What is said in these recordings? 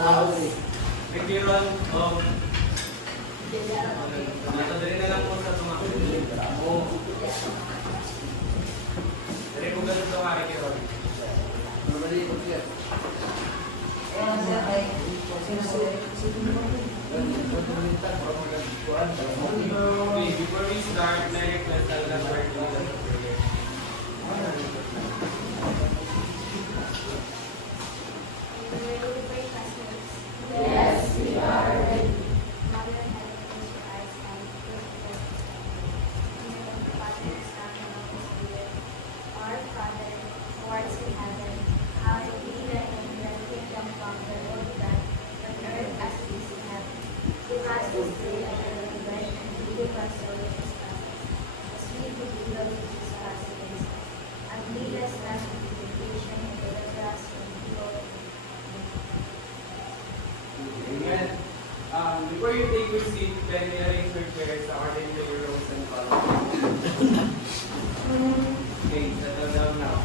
Nagkiroon of natadali na lang po sa tumakit. Dari po ganun ito nga nagkiroon. Okay, before we start, may request na lang for prayer. Yes, we are ready. Our Father, who art in heaven, hallowed be thy name. Thy kingdom come, thy will be done, on earth as it is in heaven. Give us this day our daily bread, and forgive us our trespasses, as we forgive those who trespass against us. And lead us not into temptation, and deliver us from evil. Amen. Before you take your seat, then you arrange your chairs according to your rows and columns. Okay, settle down now.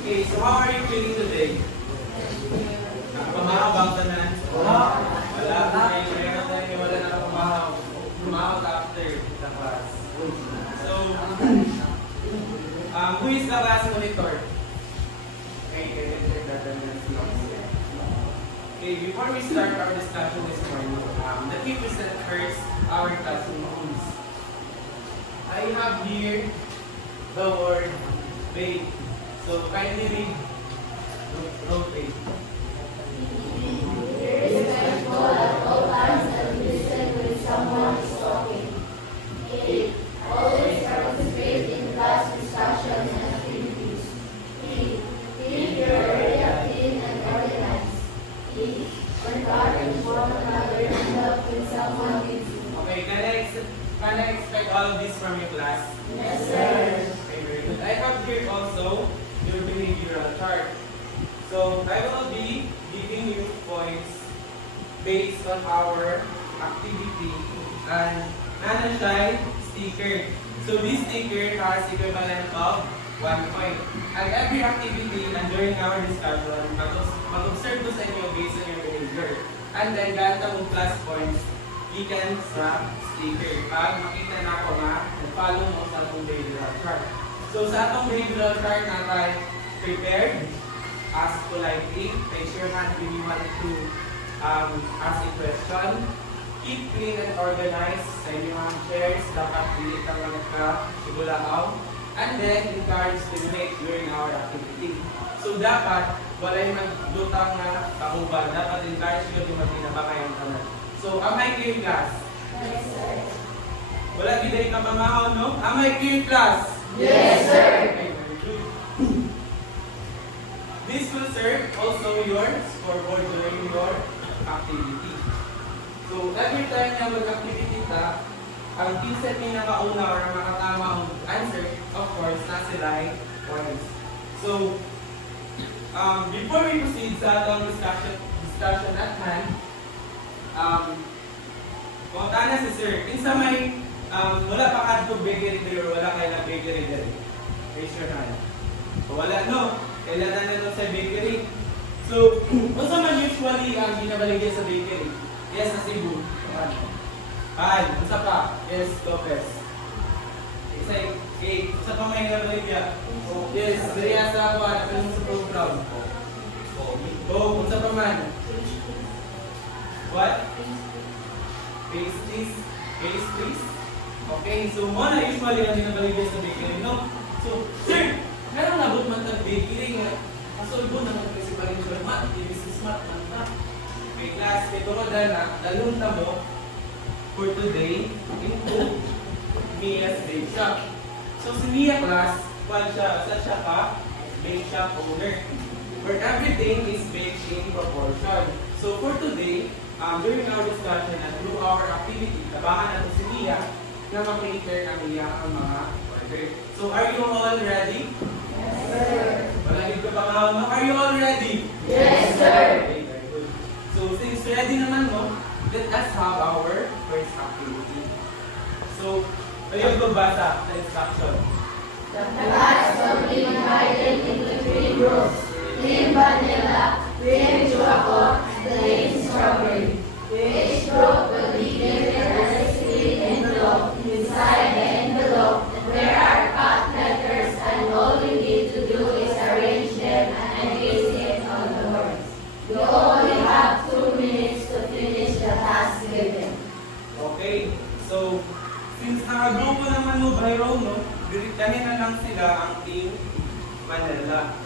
Okay, so how are you feeling today? Pumahawag ka na? Wala. Okay, wala na pumahawag. Pumahawag after the class. So, who is the class monitor? Okay, before we start our discussion this morning, let me present first our classroom rules. I have here the word "wait." So kindly read. Rotate. Be respectful at all times and listen when someone is talking. 8. Always participate in class discussion and activities. 3. Keep your area clean and organized. 8. Encourage one another and help when someone needs you. Okay, can I expect all of this from your class? Yes, sir. Okay, very good. I have here also your behavioral chart. So I will be giving you points based on our activity and nanashay sticker. So this sticker has equivalent of 1 point. And every activity and during our discussion, mag-observe to sa inyo based on your behavior. And then gamit ang plus points, you can swap sticker. Pag makita na ako nga, follow mo sa atong behavioral chart. So sa atong behavioral chart natin, prepared, ask politely, raise your hand when you want to ask a question, keep clean and organized sa inyong chairs, dapat dili ka lang nagka-sigulaaw, and then encourage stimulate during our activity. So dapat, walay maglutang na kahuban, dapat encourage nyo yung magtinabakayan ka na. So, am I clear class? Yes, sir. Wala giday ka mamahon, no? Am I clear class? Yes, sir. Okay, very good. This will serve also your scoreboard during your activity. So, every time na mag-activity ka, ang kinset may nakauna or makatama ang answer, of course, nasa right points. So, before we proceed sa atong discussion at hand, kung tana si sir, kinsa may wala pa kadto bakery there or wala kay na bakery there? Raise your hand. So, wala no, kailangan na nun sa bakery. So, unsa man usually ang ginabaligya sa bakery? Yes, sa Cebu. Unsa pa? Yes, Lopez. Isa unsa pa may ginabaligya? Yes, Dria sa kuan sa program. Unsa pa man? What? Pastries? Pastries? Okay, so mo na usually ang ginabaligya sa bakery, no? So, sir, meron nabot man tag bakery nga. Kasulbo na ng principal in mat, business mat man ta. Okay, class, ito ko na, dalunta mo for today into Mia's Bake Shop. So, si Mia class, sa siya ka, bake shop owner. Where everything is baked in proportion. So, for today, during our discussion and through our activity, tabangan natin si Mia na mag-cater ang iyang mga order. So, are you all ready? Yes, sir. Malagig ka ba nga, no? Are you all ready? Yes, sir. Okay, very good. So, since ready naman mo, let us have our first activity. So, ayun ko basa sa instruction. The class will be divided into 3 groups: Team Vanilla, Which group will be given a sealed envelope. Inside the envelope, there are cut letters, and all you need to do is arrange them and paste it on the boards. You only have 2 minutes to finish the task given. Okay, so since nakagrupo naman mo Byron, no, kanina lang sila ang Team Manila.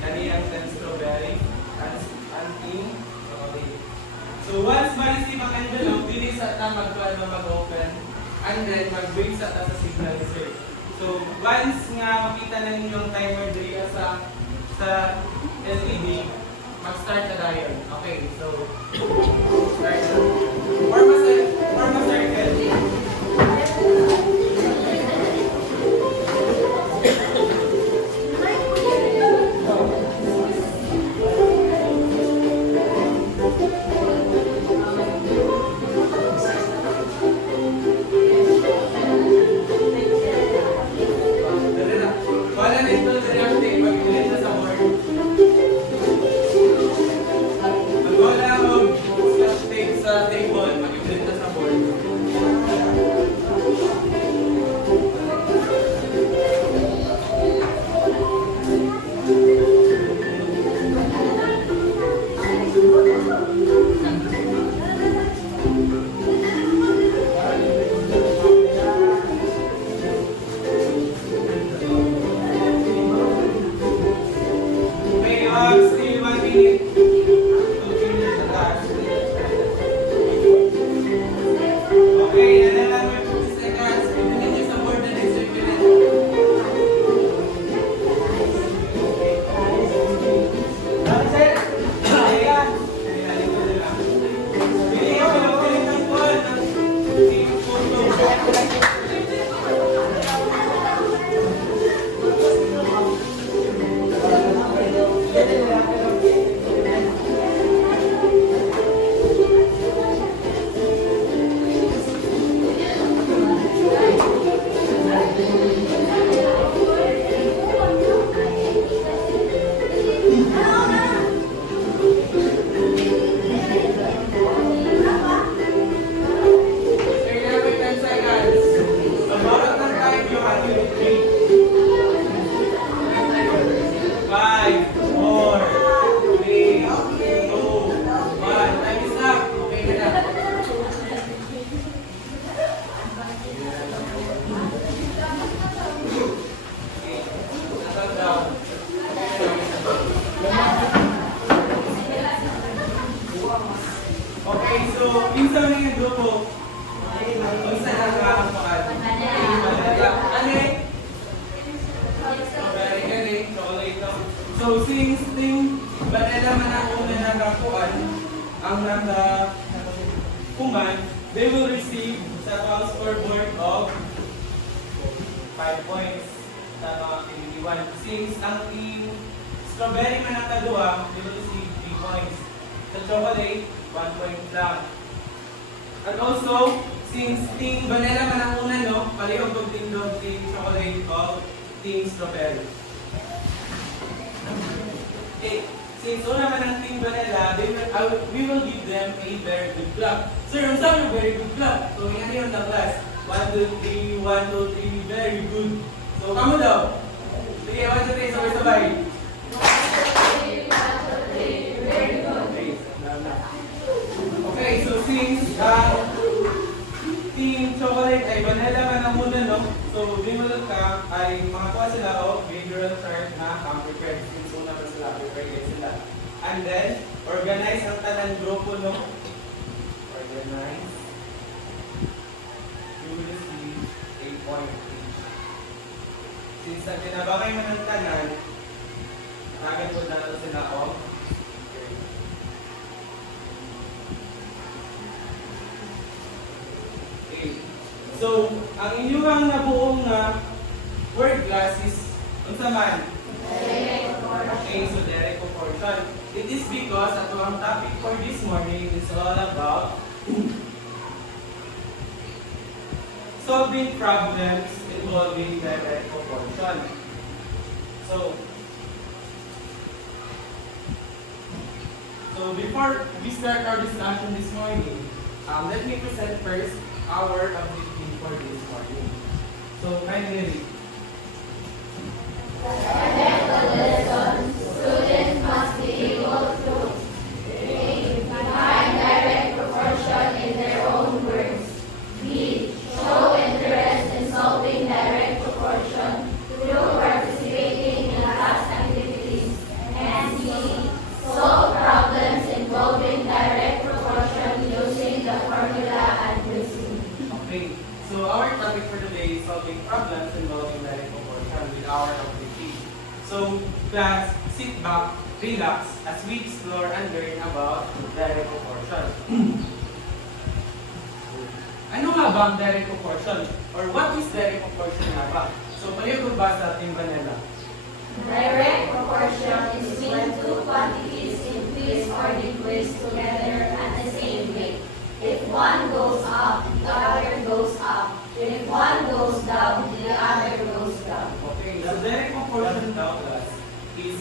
Kanina ang Team Strawberry and Team Chocolate. So once ma-receive ang envelope, dili sa ta magkuhan na mag-open and then mag-wait sa ta sa signal sir. So once nga makita na ninyo ang timer diri sa LED, mag-start na tayo. Okay, so start na. Form a circle. Dali na. Wala na ito, dali ang tape. Pag-ilit na sa board. Wala ako scotch tape sa table, mag-iprint na sa board. Okay, still 1 minute. Okay, nalalang mo yung 50 seconds. Piliin niyo sa board na discipline. Okay. Piliin ko nila. Piliin ko ng board. Team photo. Okay, so minsan na yung grupo. Minsan na nakakapakat. Very good, chocolate. So since Team Manila man ang una nakakuan, ang nakakuman, they will receive sa total scoreboard of 5 points sa mga activity 1. Since ang Team Strawberry man ang kadua, they will receive 3 points. Sa chocolate, 1 point lang. And also, since Team Vanilla man ang una, no, palihog ng Team Chocolate of Team Strawberry. Okay, since una man ang Team Vanilla, we will give them a very good clap. Sir, ang sabi yung very good clap. So, yan yun na class. 1, 2, 3, 1, 2, 3, very good. So, kamo daw. Sige, 1, 2, 3, sabay-sabay. Okay, so since Team Chocolate ay Vanilla man ang muna, no? So, Dimulot ka ay makakuha sila o behavioral chart na prepared. Since una pa sila, prepared sila. And then, organize ang tanang grupo, no? Organize. You will receive a point each. Since ang pinabangay mo ng tanan, tagad po natin sila o so, ang inyong nabuong word class is unsa man? Okay, so direct proportion. It is because at ang topic for this morning is all about solving problems involving direct proportion. So, So before we start our discussion this morning, let me present first our objective for this morning. So kindly read. Students must be able to define direct proportion in their own words. B. Show interest in solving direct proportion through participating in class activities. And C. Solve problems involving direct proportion using the formula and quizzing. Okay. So our topic for today is solving problems involving direct proportion with our objective. So class, sit back, relax as we explore and learn about direct proportion. Ano nga ba ang direct proportion? Or what is direct proportion nga ba? So pareho ba sa ating Vanilla? Direct proportion is when two quantities increase or decrease together at the same rate. If one goes up, the other goes up. If one goes down, the other goes down. Okay, the direct proportion daw class is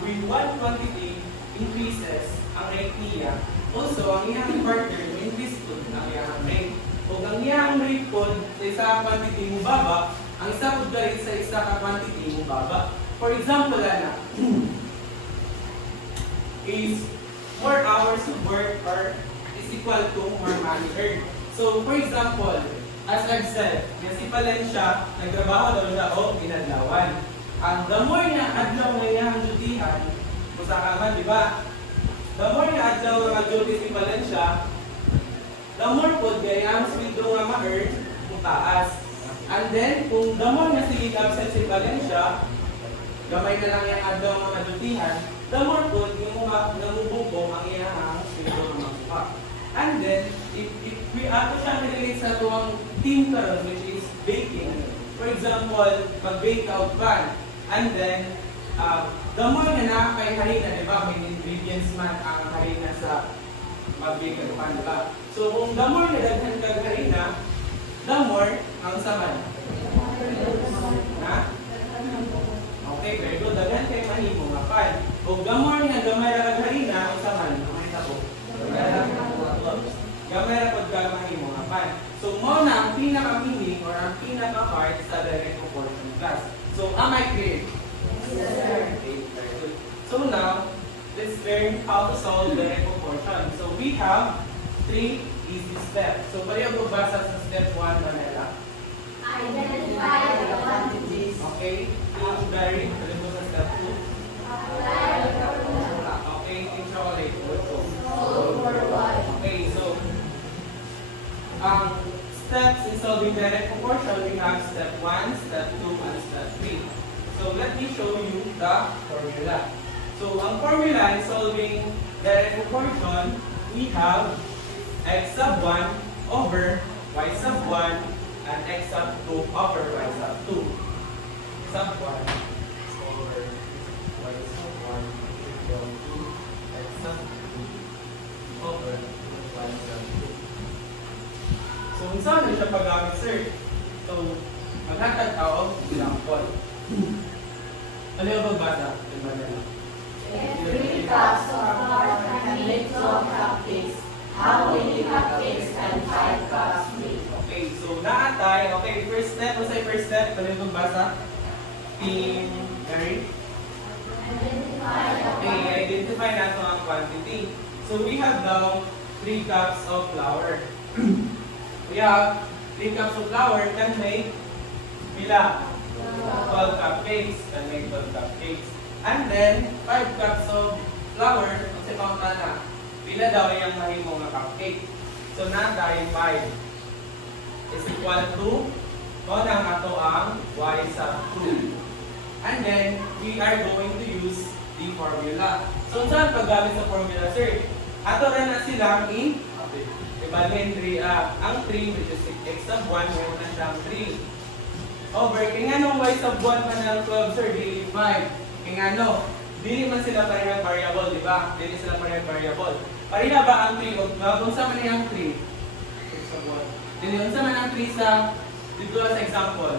with one quantity increases ang rate niya. Also, ang iyang partner increase po ang iyang rate. O ang iyang rate po sa isa ka quantity mo baba, ang isa po rate sa isa ka quantity mo baba. For example, ana, is more hours of work or is equal to more money earned. So, for example, as I've said, si Valencia, nagtrabaho daw siya o inadlawan. Ang the more na adlaw na iyang dutihan, kung sa kaman, di ba? The more na adlaw nga duty si Valencia, the more po gaya ang sweldo nga ma-earn, kung taas. And then, kung the more na sige absent si Valencia, gamay na lang yung adlaw nga madutihan, the more po yung namubungkong ang iyang sweldo nga makuha. And then, if we ato siya relate sa tuwang team karon, which is baking. For example, mag-bake out pan. And then, the more na nakakay harina, di ba? May ingredients man ang harina sa mag-bake out pan, di ba? So, kung the more na daghan kag harina, the more ang saman. Ha? Okay, very good. Daghan kay mahimo nga pan. Kung the more na gamay ra kag harina, ang saman. Ang tabo. Gamay ra pagkamahin mo nga pan. So, mo na ang pinaka-meaning or ang pinaka-part sa direct proportion class. So, am I clear? Yes, sir. Okay, very good. So now, let's learn how to solve direct proportion. So, we have 3 easy steps. So, pareho magbasa sa step 1, Manila. Identify the quantities. Okay, Team Barry, pareho mo sa step 2. Apply the formula. Okay, Team Chocolate, let's go. Solve for y. Okay, so steps in solving direct proportion, we have step 1, step 2, and step 3. So let me show you the formula. So ang formula in solving direct proportion, we have x sub 1 over y sub 1 and x sub 2 over y sub 2. Sub 1 over y sub 1 equal to x sub 2 over y sub 2. So, saan na siya paggamit, sir? So, maghatag tao, example. Ano yung magbasa? If 3 cups of flour can make 12 cupcakes, how many cupcakes can 5 cups make? Okay, so naatay. Okay, first step. Ano sa first step? Ano yung magbasa? Team Gary? Identify the Okay, identify natin ang quantity. So, we have now 3 cups of flour. We have 3 cups of flour can make pila? 12 cupcakes. Can make 12 cupcakes. And then, 5 cups of flour. Kasi paunta na. Pila daw yung mahimo nga cupcake. So, na dahil 5 is equal to mo nang ato ang y sub 2. And then, we are going to use the formula. So, saan paggamit sa formula, sir? Ato rin na silang ibalhin 3, ang 3 which is x sub 1, meron na siyang 3. Over, kaya nga nung y sub 1 man ng 12, sir, dili 5. Kaya nga no, dili man sila parehang variable, di ba? Dili sila parehang variable. Pareha ba ang 3 o 12? Kung saan man yung 3? X sub 1. Dili, kung saan man ang 3 sa, dito sa example.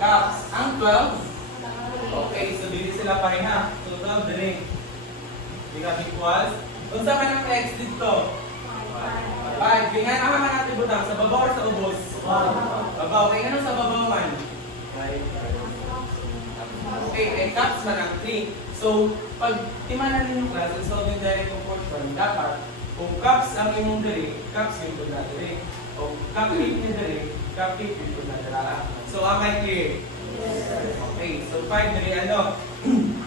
Cups, ang 12? Okay, so dili sila pareha. So 12 dili. Because equals Unsa man ang x dito? 5. Kaya nga naman natin butang sa babaw or sa ubos? Babaw. Kaya nga sa babaw man? Okay, eh, caps man ang 3. So, pag timanan ninyo class, and solving direct proportion, dapat, kung caps ang imong diri, caps yung kung diri. O cap 8 yung diri, cap 8 yung kung diri. So, am I clear? Okay, so 5 diri ano?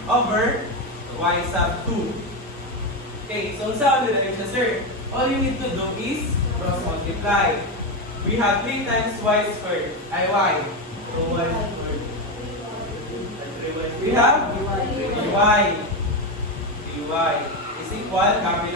Over y sub 2. Okay, so saan nila siya, sir? All you need to do is cross multiply. We have 3 times y squared. Ay, y. So, y squared. We have dy. Dy is equal, copy